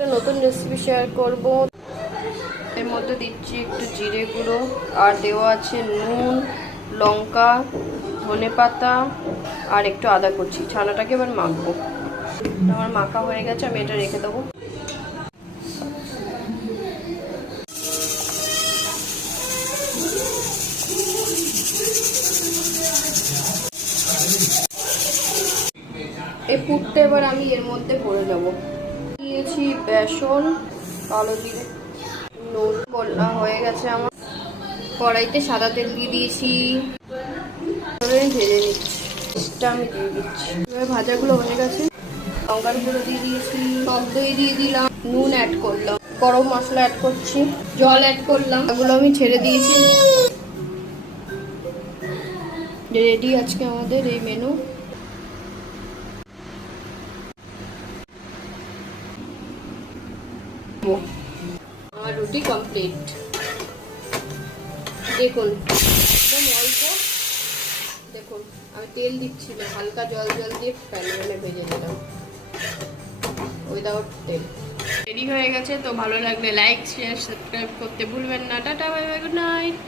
একটা নতুন recipe share করব। এর মধ্যে দিচ্ছি একটু জিরে গুঁড়ো, আর দেওয়া আছে নুন, লঙ্কা, ধনেপাতা আর একটু আদা কুচি। ছানাটাকে এবার মাখবো। আমার মাখা হয়ে গেছে, আমি এটা রেখে দেবো। এই পুরটা এবার আমি এর মধ্যে ভরে দেবো। দিয়েছি বেসন, কালো জিরে, নুন। বললা হয়ে গেছে আমার। কড়াইতে সাদা তেল দিয়ে দিয়েছি, ভেজে নিচ্ছি। আমি দিয়ে দিচ্ছি। এবার ভাজাগুলো হয়ে গেছে। লঙ্কার গুঁড়ো দিয়ে দিয়েছি, টক দই দিয়ে দিলাম, নুন অ্যাড করলাম, গরম মশলা অ্যাড করছি, জল অ্যাড করলাম। এগুলো আমি ছেড়ে দিয়েছি। রেডি আজকে আমাদের এই মেনু। আমার রুটি কমপ্লিট। দেখুন একদম অল্প, দেখুন আমি তেল দিচ্ছি না, হালকা জল জল দিয়ে প্যানে ভেজে দিলাম উইদাউট তেল। রেডি হয়ে গেছে। তো ভালো লাগলে লাইক, শেয়ার, সাবস্ক্রাইব করতে ভুলবেন না। Tata, bye bye, good night.